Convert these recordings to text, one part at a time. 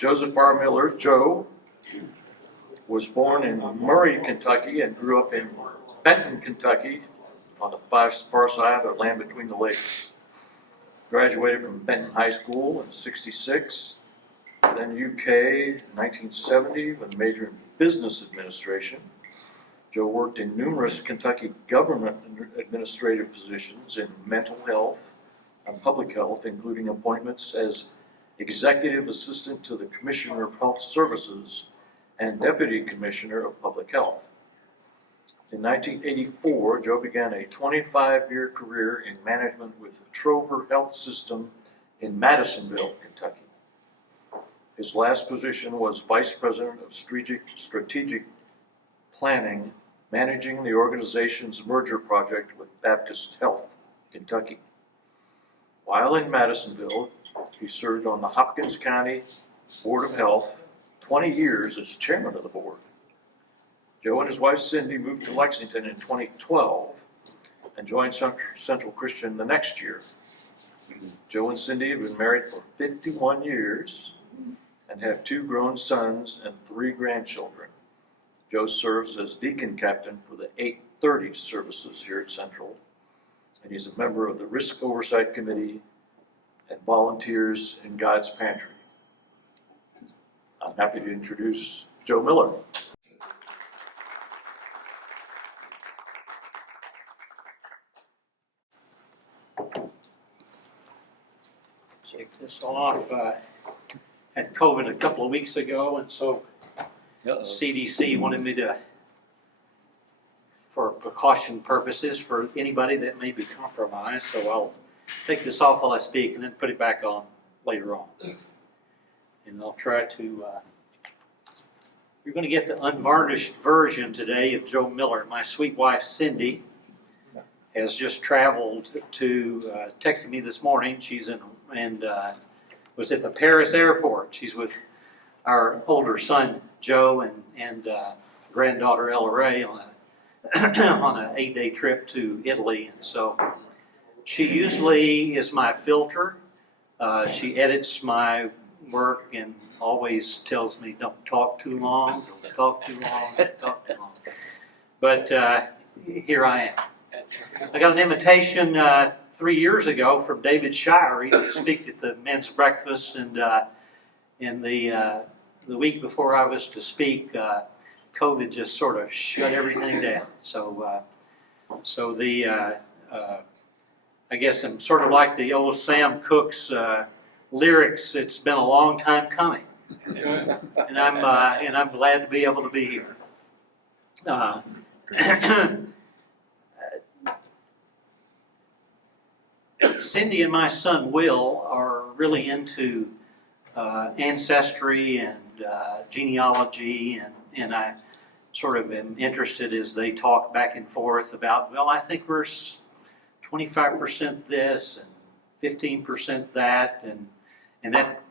Joseph R. Miller, Joe, was born in Murray, Kentucky, and grew up in Benton, Kentucky, on the far side of the land between the lakes. Graduated from Benton High School in '66, then UK in 1970 with a major in business administration. Joe worked in numerous Kentucky government administrative positions in mental health and public health, including appointments as Executive Assistant to the Commissioner of Health Services and Deputy Commissioner of Public Health. In 1984, Joe began a 25-year career in management with Trover Health System in Madisonville, Kentucky. His last position was Vice President of Strategic Planning, managing the organization's merger project with Baptist Health, Kentucky. While in Madisonville, he served on the Hopkins County Board of Health 20 years as chairman of the board. Joe and his wife Cindy moved to Lexington in 2012 and joined Central Christian the next year. Joe and Cindy have been married for 51 years and have 2 grown sons and 3 grandchildren. Joe serves as deacon captain for the 8:30 services here at Central, and he's a member of the Risk Oversight Committee and volunteers in God's Pantry. I'm happy to introduce Joe Miller. Check this off. Had COVID a couple of weeks ago, and so CDC wanted me to, for precaution purposes, for anybody that may be compromised, so I'll take this off while I speak and then put it back on later on. And I'll try to, you're going to get the unvarnished version today of Joe Miller. My sweet wife Cindy has just traveled to, texted me this morning. She's in, and was at the Paris airport. She's with our older son Joe and granddaughter Ella Ray on an 8-day trip to Italy, and so she usually is my filter. She edits my work and always tells me, don't talk too long, don't talk too long, don't talk too long. But here I am. I got an invitation 3 years ago from David Shirey to speak at the men's breakfast, and in the week before I was to speak, COVID just sort of shut everything down. So I guess I'm sort of like the old Sam Cooke's lyrics. It's been a long time coming, and I'm glad to be able to be here. Cindy and my son Will are really into ancestry and genealogy, and I sort of am interested as they talk back and forth about, well, I think we're 25% this and 15% that, and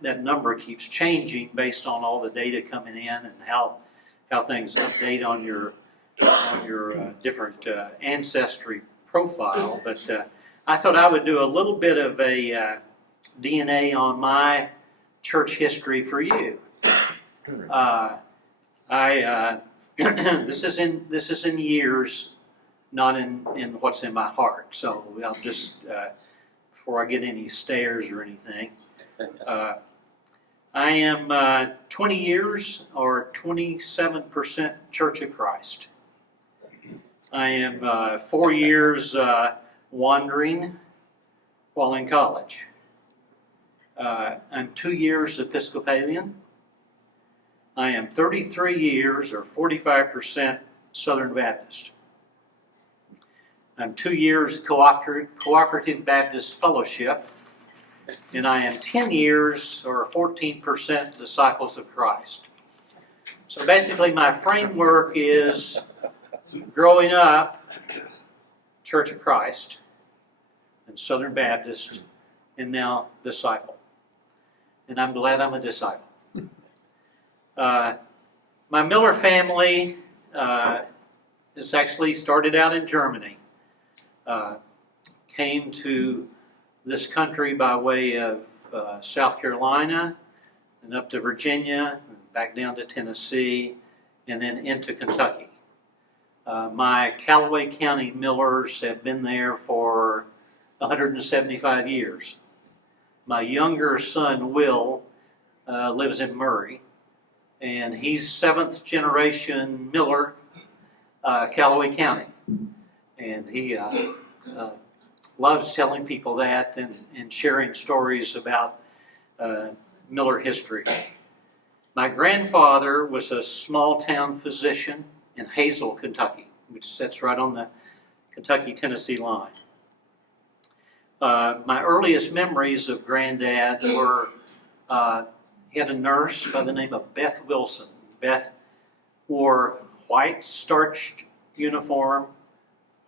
that number keeps changing based on all the data coming in and how things update on your different ancestry profile. But I thought I would do a little bit of a DNA on my church history for you. This is in years, not in what's in my heart. So I'll just before I get any stares or anything, I am 20 years or 27% Church of Christ. I am 4 years wandering while in college. I'm 2 years Episcopalian. I am 33 years or 45% Southern Baptist. I'm 2 years Cooperative Baptist Fellowship, and I am 10 years or 14% Disciples of Christ. So basically my framework is growing up Church of Christ and Southern Baptist, and now disciple. And I'm glad I'm a disciple. My Miller family is actually started out in Germany. Came to this country by way of South Carolina, and up to Virginia, and back down to Tennessee, and then into Kentucky. My Callaway County Millers have been there for 175 years. My younger son, Will, lives in Murray, and he's 7th generation Miller, Callaway County. And he loves telling people that and sharing stories about Miller history. My grandfather was a small town physician in Hazel, Kentucky, which sits right on the Kentucky-Tennessee line. My earliest memories of Granddad were he had a nurse by the name of Beth Wilson. Beth wore white starched uniform,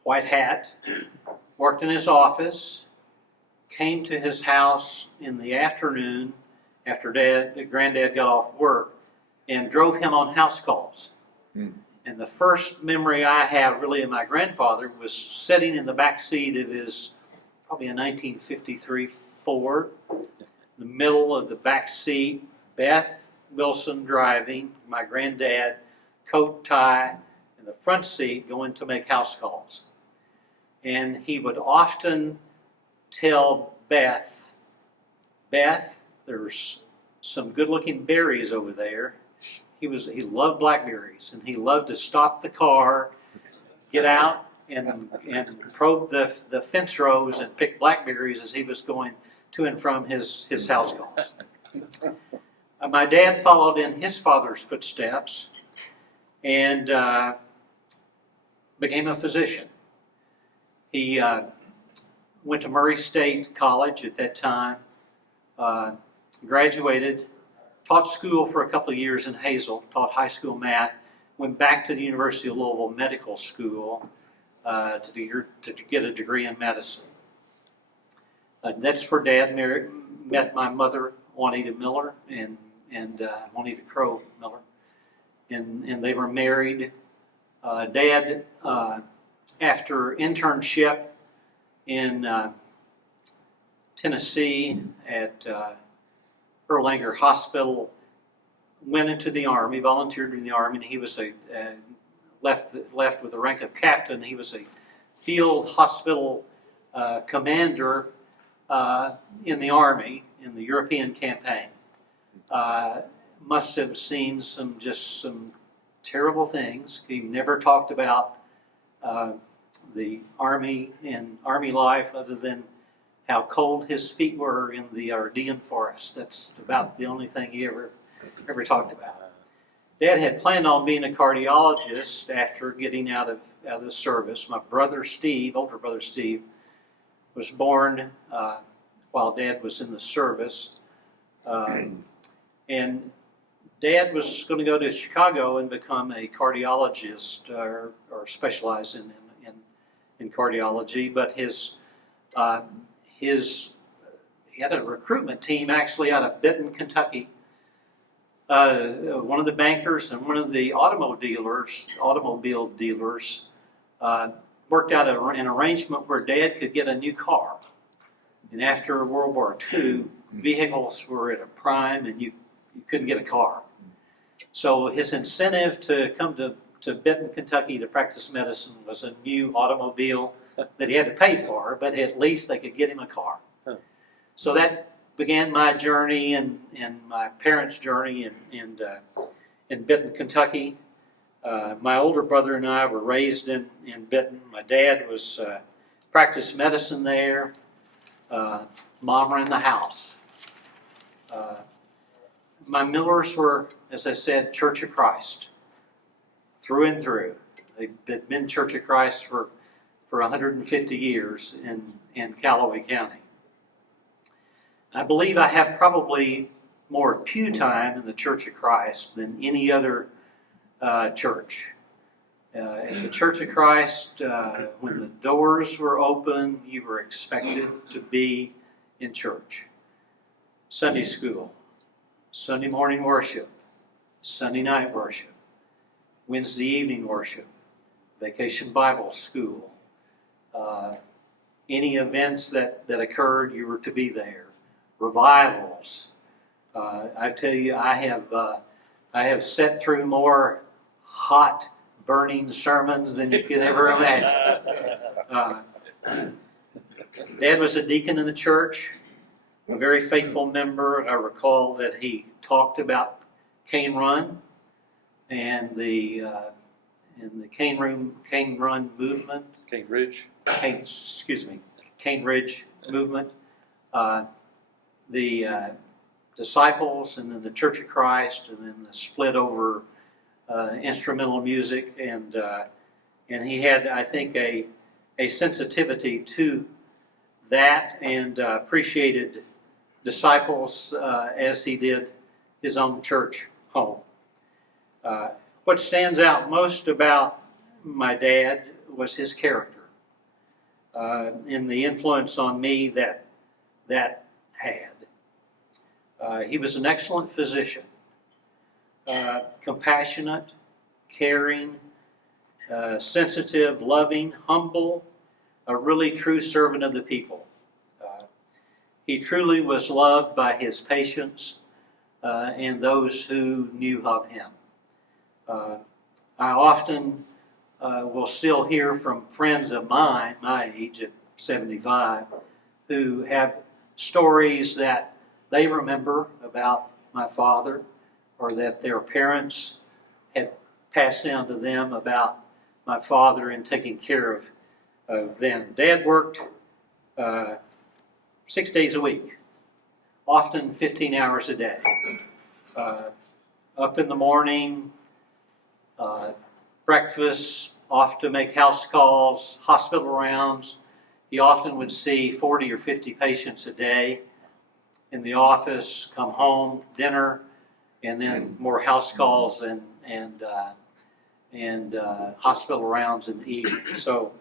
white hat, worked in his office, came to his house in the afternoon after Granddad got off work, and drove him on house calls. And the first memory I have really of my grandfather was sitting in the back seat of his, probably a 1953 Ford, in the middle of the back seat, Beth Wilson driving, my granddad, coat, tie, in the front seat going to make house calls. And he would often tell Beth, there's some good-looking berries over there. He loved blackberries, and he loved to stop the car, get out, and probe the fence rows and pick blackberries as he was going to and from his house calls. My dad followed in his father's footsteps and became a physician. He went to Murray State College at that time, graduated, taught school for a couple of years in Hazel, taught high school math, went back to the University of Louisville Medical School to get a degree in medicine. That's where Dad met my mother, Juanita Miller, and Juanita Crow Miller, and they were married. Dad, after internship in Tennessee at Erlanger Hospital, went into the Army, volunteered in the Army, and he was left with the rank of captain. He was a field hospital commander in the Army in the European campaign. Must have seen some terrible things. He never talked about the Army and Army life other than how cold his feet were in the Ardean forest. That's about the only thing he ever talked about. Dad had planned on being a cardiologist after getting out of the service. My brother Steve, older brother Steve, was born while Dad was in the service. And Dad was going to go to Chicago and become a cardiologist or specialize in cardiology, but he had a recruitment team actually out of Benton, Kentucky. One of the bankers and one of the automobile dealers worked out an arrangement where Dad could get a new car. And after World War II, vehicles were at a prime and you couldn't get a car. So his incentive to come to Benton, Kentucky to practice medicine was a new automobile that he had to pay for, but at least they could get him a car. So that began my journey and my parents' journey in Benton, Kentucky. My older brother and I were raised in Benton. My dad was practiced medicine there. Mom ran the house. My Millers were, as I said, Church of Christ, through and through. They've been Church of Christ for 150 years in Callaway County. I believe I have probably more pew time in the Church of Christ than any other church. At the Church of Christ, when the doors were open, you were expected to be in church. Sunday school, Sunday morning worship, Sunday night worship, Wednesday evening worship, Vacation Bible School. Any events that occurred, you were to be there. Revivals, I tell you, I have sat through more hot, burning sermons than you could ever imagine. Dad was a deacon in the church, a very faithful member. I recall that he talked about Cane Run and the Cane Run movement. Cane Ridge. Cane Ridge movement. The disciples, and then the Church of Christ, and then the split over instrumental music, and he had, I think, a sensitivity to that, and appreciated disciples as he did his own church home. What stands out most about my dad was his character, and the influence on me that had. He was an excellent physician, compassionate, caring, sensitive, loving, humble, a really true servant of the people. He truly was loved by his patients and those who knew of him. I often will still hear from friends of mine, my age at 75, who have stories that they remember about my father, or that their parents had passed down to them about my father and taking care of them. Dad worked 6 days a week, often 15 hours a day. Up in the morning, breakfast, off to make house calls, hospital rounds. He often would see 40 or 50 patients a day in the office, come home, dinner, and then more house calls and hospital rounds in the evening. So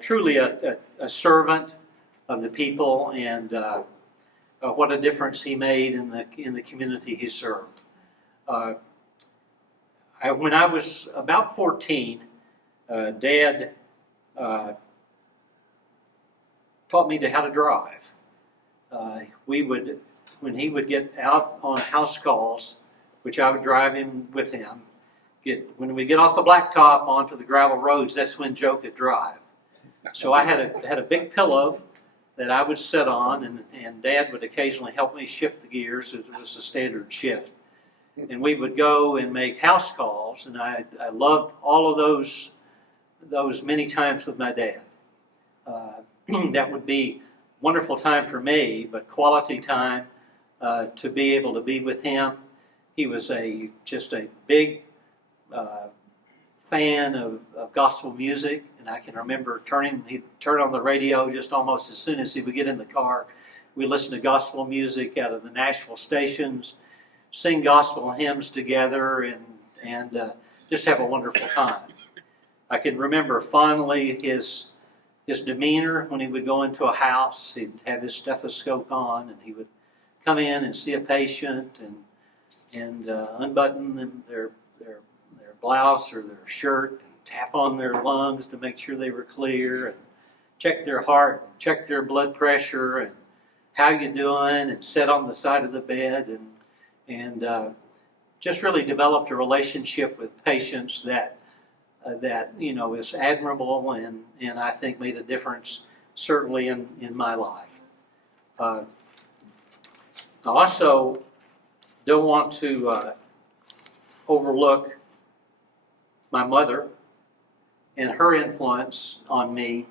truly a servant of the people, and what a difference he made in the community he served. When I was about 14, Dad taught me how to drive. When he would get out on house calls, which I would drive him with him, when we get off the blacktop onto the gravel roads, that's when Joe could drive. So I had a big pillow that I would sit on, and Dad would occasionally help me shift the gears. It was a standard shift. And we would go and make house calls, and I loved all of those many times with my dad. That would be wonderful time for me, but quality time to be able to be with him. He was just a big fan of gospel music, and I can remember he'd turn on the radio just almost as soon as he would get in the car. We listened to gospel music out of the Nashville stations, sing gospel hymns together, and just have a wonderful time. I can remember fondly his demeanor when he would go into a house. He'd have his stethoscope on, and he would come in and see a patient and unbutton their blouse or their shirt, and tap on their lungs to make sure they were clear, and check their heart, check their blood pressure, and how you doing, and sit on the side of the bed, and just really developed a relationship with patients that is admirable, and I think made a difference certainly in my life. I also don't want to overlook my mother and her influence on me.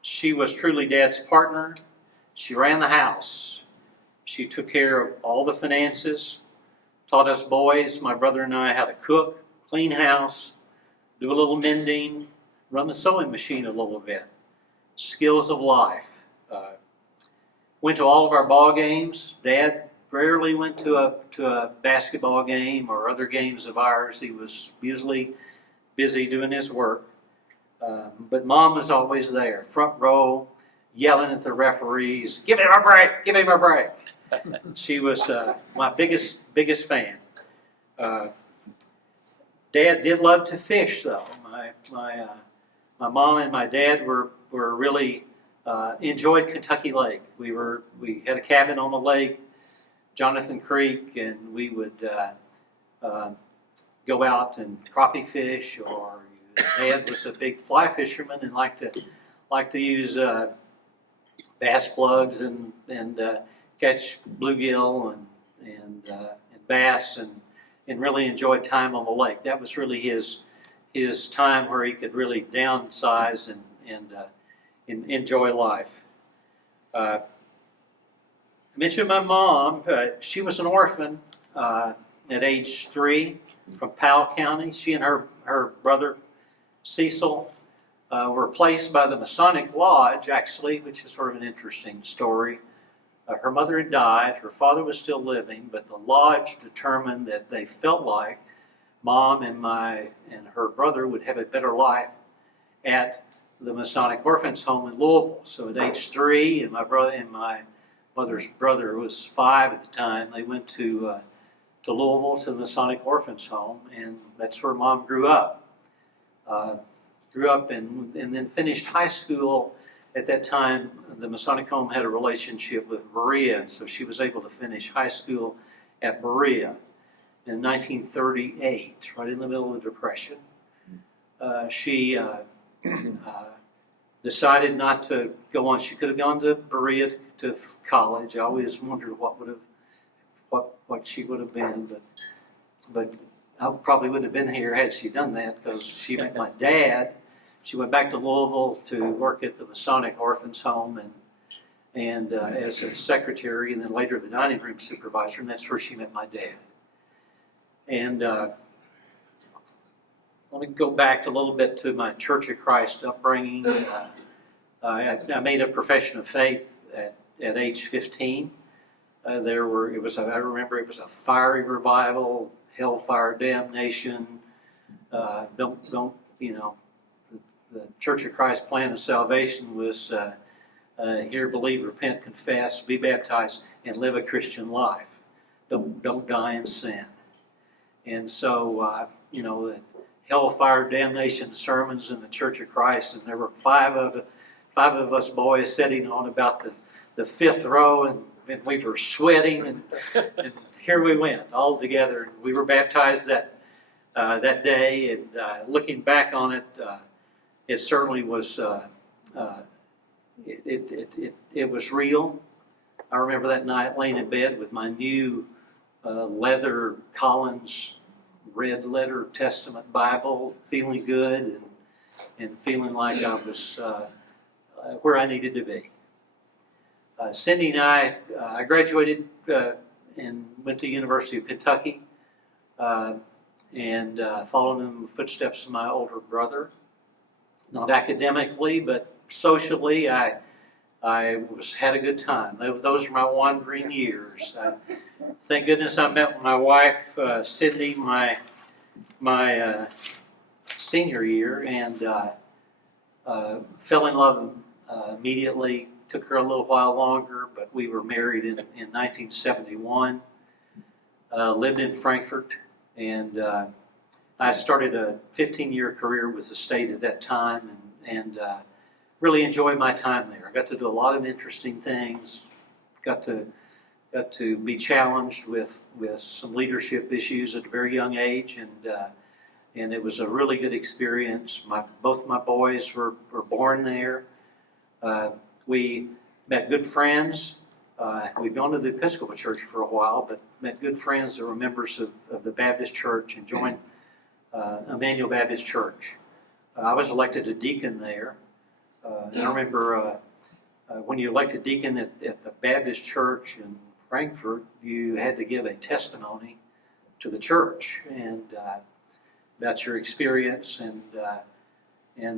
She was truly Dad's partner. She ran the house. She took care of all the finances, taught us boys, my brother and I, how to cook, clean house, do a little mending, run the sewing machine a little bit. Skills of life. Went to all of our ball games. Dad rarely went to a basketball game or other games of ours. He was usually busy doing his work. But Mom was always there, front row, yelling at the referees, "Give him a break! Give him a break!" She was my biggest fan. Dad did love to fish, though. My mom and my dad were really enjoyed Kentucky Lake. We had a cabin on the lake. Jonathan Creek, and we would go out and crappie fish, or Dad was a big fly fisherman and liked to use bass plugs and catch bluegill and bass and really enjoyed time on the lake. That was really his time where he could really downsize and enjoy life. I mentioned my mom. She was an orphan at age 3 from Powell County. She and her brother Cecil were placed by the Masonic Lodge, actually, which is sort of an interesting story. Her mother had died, her father was still living, but the lodge determined that they felt like Mom and her brother would have a better life at the Masonic Orphans Home in Louisville. So at age 3, and my mother's brother was 5 at the time, they went to Louisville to the Masonic Orphans Home, and that's where Mom grew up. And then finished high school. At that time, the Masonic Home had a relationship with Berea, and so she was able to finish high school at Berea in 1938, right in the middle of the Depression. She decided not to go on. She could have gone to Berea to college. I always wondered what she would have been, but I probably wouldn't have been here had she done that, because she met my dad. She went back to Louisville to work at the Masonic Orphans Home and as a secretary, and then later the dining room supervisor, and that's where she met my dad. And let me go back a little bit to my Church of Christ upbringing. I made a profession of faith at age 15. I remember it was a fiery revival, hellfire damnation. The Church of Christ plan of salvation was hear, believe, repent, confess, be baptized, and live a Christian life. Don't die in sin. And so, the hellfire damnation sermons in the Church of Christ, and there were five of us boys sitting on about the 5th row, and we were sweating, and here we went all together. We were baptized that day, and looking back on it, it certainly was. It was real. I remember that night laying in bed with my new leather Collins red letter Testament Bible, feeling good and feeling like I was where I needed to be. Cindy and I graduated and went to University of Kentucky and followed in the footsteps of my older brother. Not academically, but socially, I had a good time. Those were my wandering years. Thank goodness I met my wife, Cindy, my senior year, and fell in love immediately. Took her a little while longer, but we were married in 1971. Lived in Frankfort, and I started a 15-year career with the state at that time, and really enjoyed my time there. I got to do a lot of interesting things. Got to be challenged with some leadership issues at a very young age, and it was a really good experience. Both my boys were born there. We met good friends. We'd gone to the Episcopal Church for a while, but met good friends that were members of the Baptist Church and joined Emmanuel Baptist Church. I was elected a deacon there. And I remember when you elected deacon at the Baptist Church in Frankfort, you had to give a testimony to the church and about your experience, and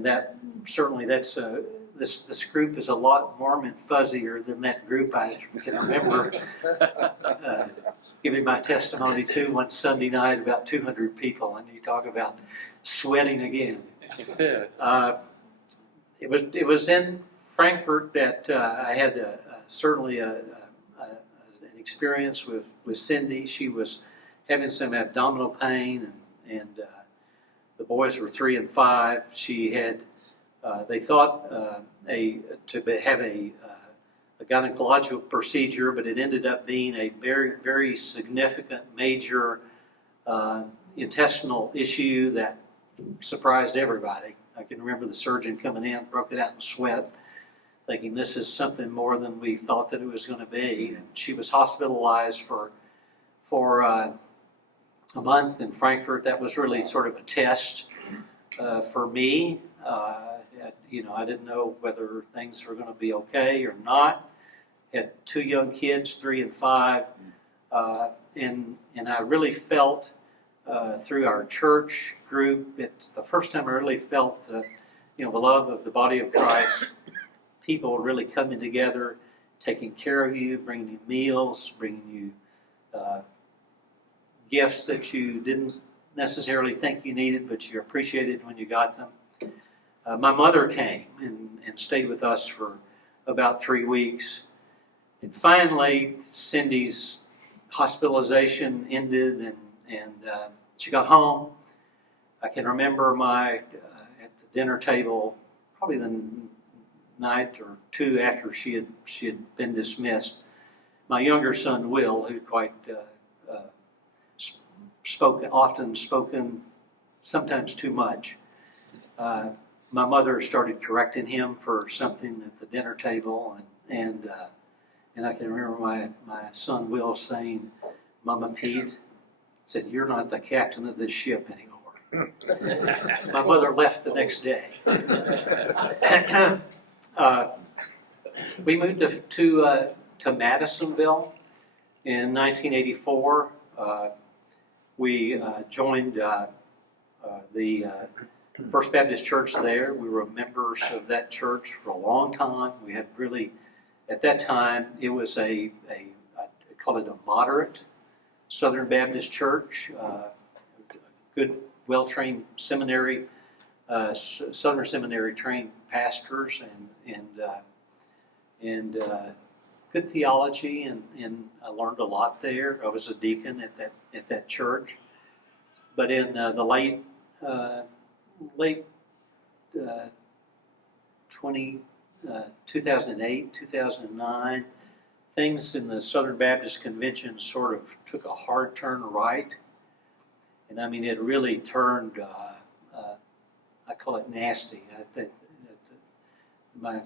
that certainly this group is a lot warm and fuzzier than that group I can remember giving my testimony to one Sunday night, about 200 people, and you talk about sweating again. It was in Frankfort that I had certainly an experience with Cindy. She was having some abdominal pain, and the boys were 3 and 5. She had, they thought, have a a gynecological procedure, but it ended up being a very, very significant, major intestinal issue that surprised everybody. I can remember the surgeon coming in, broke it out in sweat, thinking this is something more than we thought that it was going to be. And she was hospitalized for a month in Frankfurt. That was really sort of a test for me. I didn't know whether things were going to be okay or not. Had 2 young kids, 3 and 5, and I really felt through our church group. It's the first time I really felt the love of the body of Christ. People really coming together, taking care of you, bringing you meals, bringing you gifts that you didn't necessarily think you needed, but you appreciated when you got them. My mother came and stayed with us for about 3 weeks. And finally, Cindy's hospitalization ended, and she got home. I can remember at the dinner table, probably the night or 2 after she had been dismissed, my younger son Will, who quite often spoken, sometimes too much. My mother started correcting him for something at the dinner table, and I can remember my son Will saying, "Mama Pete," said, "You're not the captain of this ship anymore." My mother left the next day. We moved to Madisonville in 1984. We joined the First Baptist Church there. We were members of that church for a long time. We had really, at that time, it was I call it a moderate Southern Baptist church, good, well-trained seminary, Southern Seminary trained pastors, and good theology, and I learned a lot there. I was a deacon at that church. But in the late 2008, 2009, things in the Southern Baptist Convention sort of took a hard turn right. And I mean, it really turned, I call it nasty. I think my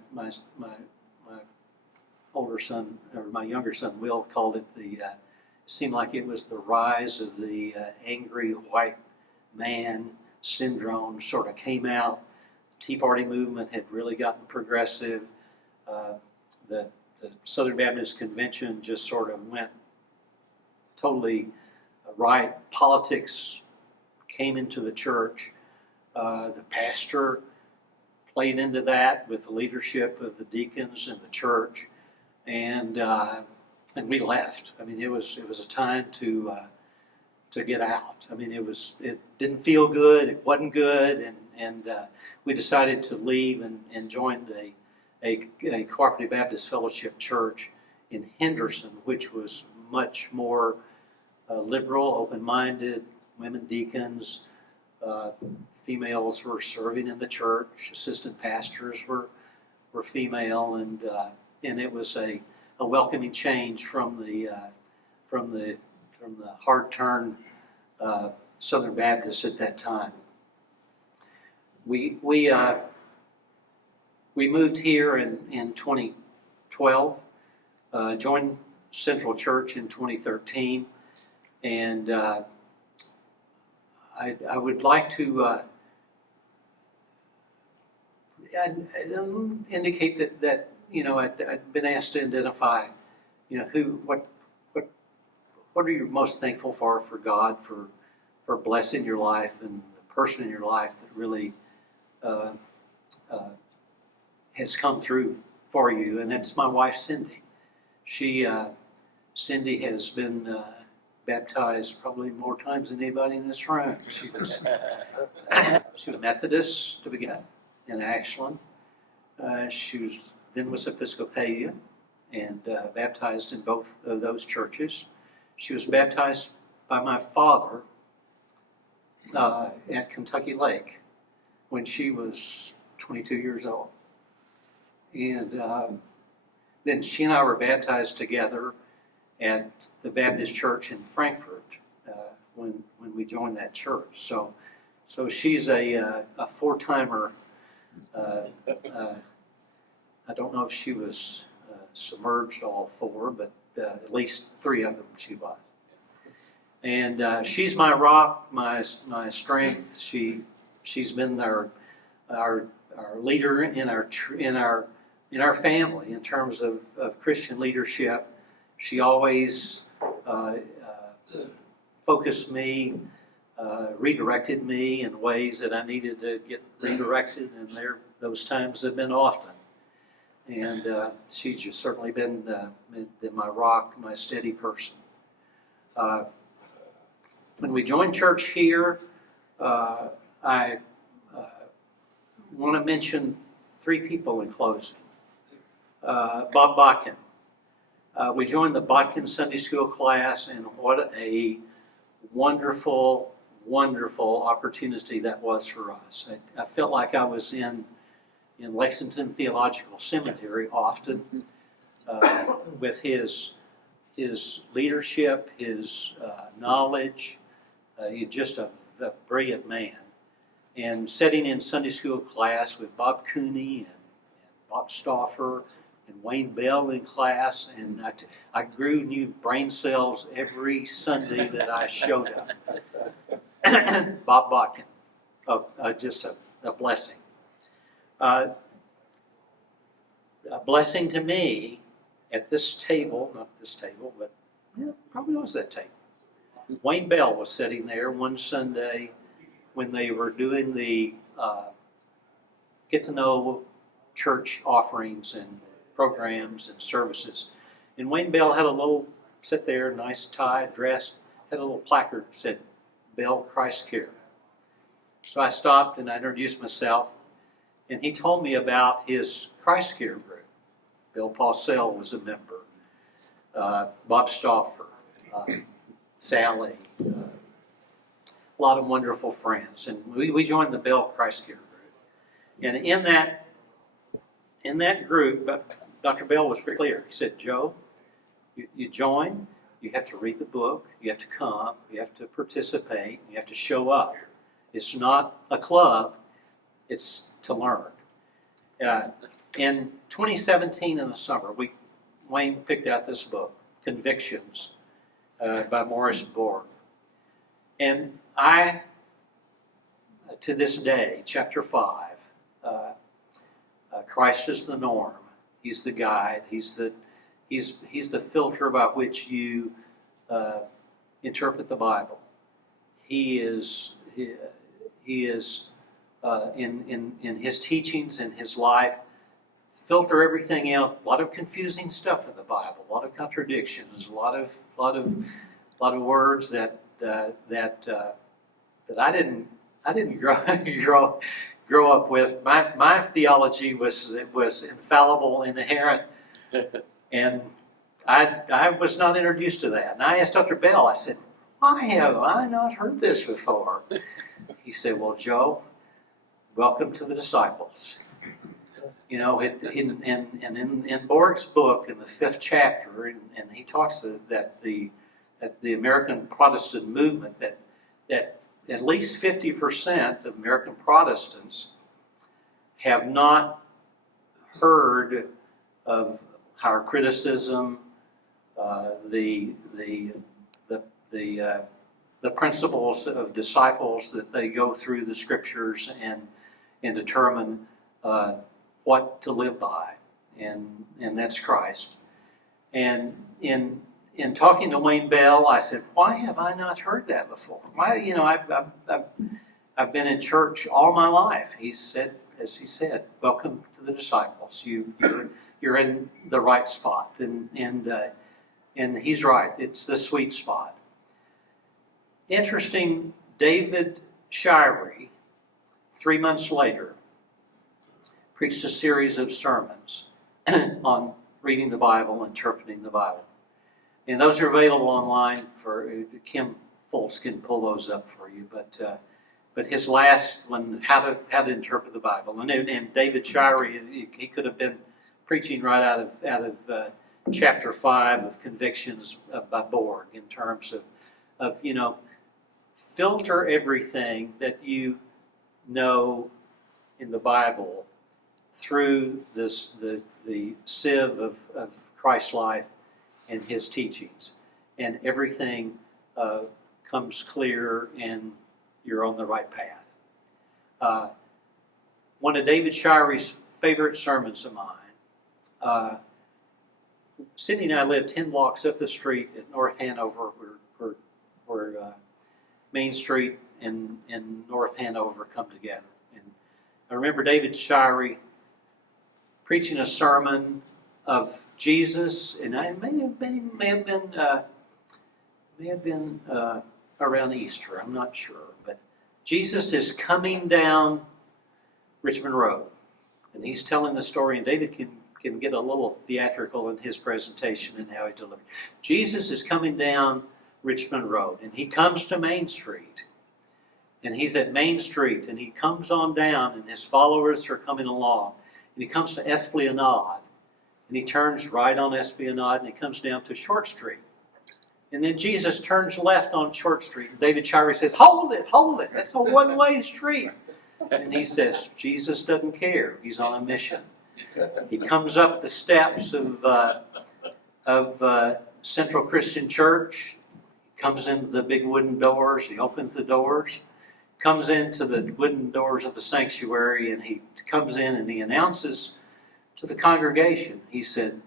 older son, or my younger son, Will, called it it seemed like it was the rise of the angry white man syndrome sort of came out. The Tea Party movement had really gotten progressive. The Southern Baptist Convention just sort of went totally right. Politics came into the church. The pastor played into that with the leadership of the deacons in the church, and we left. I mean, it was a time to get out. I mean, it didn't feel good. It wasn't good, and we decided to leave and joined a Cooperative Baptist Fellowship church in Henderson, which was much more liberal, open-minded, women deacons, females were serving in the church, assistant pastors were female, and it was a welcoming change from the hard turn Southern Baptists at that time. We moved here in 2012, joined Central Church in 2013, and I would like to indicate that I'd been asked to identify, what are you most thankful for God, for blessing your life, and the person in your life that really has come through for you, and that's my wife, Cindy. Cindy has been baptized probably more times than anybody in this room. She was Methodist to begin in Ashland. She then was Episcopalian and baptized in both of those churches. She was baptized by my father at Kentucky Lake when she was 22 years old. And then she and I were baptized together at the Baptist Church in Frankfurt when we joined that church. So she's a four-timer. I don't know if she was submerged all four, but at least three of them she was. And she's my rock, my strength. She's been our leader in our family in terms of Christian leadership. She always focused me, redirected me in ways that I needed to get redirected, and those times have been often. And she's just certainly been my rock, my steady person. When we joined church here, I want to mention three people in closing. Bob Botkin. We joined the Botkin Sunday School class, and what a wonderful, wonderful opportunity that was for us. I felt like I was in Lexington Theological Seminary often with his leadership, his knowledge. He's just a brilliant man. And sitting in Sunday school class with Bob Cooney and Bob Stauffer and Wayne Bell in class, and I grew new brain cells every Sunday that I showed up. Bob Botkin, just a blessing. A blessing to me at this table, not this table, but yeah, probably was that table. Wayne Bell was sitting there one Sunday when they were doing the get to know church offerings and programs and services. And Wayne Bell had a little, sit there, nice tie, dressed, had a little placard that said, Bell Christ Care. So I stopped and I introduced myself, and he told me about his Christ Care group. Bill Pausell was a member, Bob Stauffer, Sally, a lot of wonderful friends. And we joined the Bell Christ Care group. And in that group, Dr. Bell was pretty clear. He said, Joe, you join, you have to read the book, you have to come, you have to participate, you have to show up. It's not a club, it's to learn. In 2017 in the summer, Wayne picked out this book, Convictions, by Morris Borg. And I, to this day, chapter 5, Christ is the norm. He's the guide. He's the filter by which you interpret the Bible. He is in his teachings and his life, filter everything out. A lot of confusing stuff in the Bible, a lot of contradictions, a lot of words that I didn't grow up with. My theology was infallible, inerrant, and I was not introduced to that. And I asked Dr. Bell. I said, "Why have I not heard this before?" He said, "Well, Joe, welcome to the disciples." You know, in Borg's book, in the 5th chapter, and he talks that the American Protestant movement, that at least 50% of American Protestants have not heard of our criticism, the principles of disciples that they go through the scriptures and determine what to live by, and that's Christ. And in talking to Wayne Bell, I said, "Why have I not heard that before? Why, I've been in church all my life." He said, as he said, "Welcome to the disciples. You're in the right spot," and he's right. It's the sweet spot. Interesting. David Shirey, 3 months later, preached a series of sermons on reading the Bible, interpreting the Bible. And those are available online. For Kim Foltz can pull those up for you. But his last one, how to interpret the Bible, and David Shirey, he could have been preaching right out of chapter 5 of Convictions by Borg, in terms of filter everything that you know in the Bible through the sieve of Christ's life and his teachings, and everything comes clear and you're on the right path. One of David Shire's favorite sermons of mine. Sydney and I live 10 blocks up the street at North Hanover, where Main Street and North Hanover come together. And I remember David Shire preaching a sermon of Jesus, and it may have been around Easter. I'm not sure, but Jesus is coming down Richmond Road, and he's telling the story, and David can get a little theatrical in his presentation and how he delivered. Jesus is coming down Richmond Road, and he comes to Main Street, and he's at Main Street, and he comes on down, and his followers are coming along, and he comes to Esplanade, and he turns right on Esplanade, and he comes down to Short Street. And then Jesus turns left on Short Street, and David Shire says, hold it, that's a one-way street. And he says, Jesus doesn't care, he's on a mission. He comes up the steps of Central Christian Church, comes into the big wooden doors, he opens the doors, comes into the wooden doors of the sanctuary, and he comes in and he announces to the congregation, he said,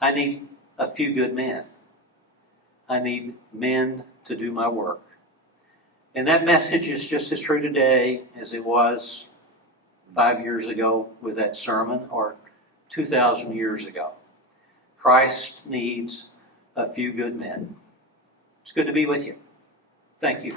I need a few good men. I need men to do my work. And that message is just as true today as it was 5 years ago with that sermon, or 2,000 years ago. Christ needs a few good men. It's good to be with you. Thank you.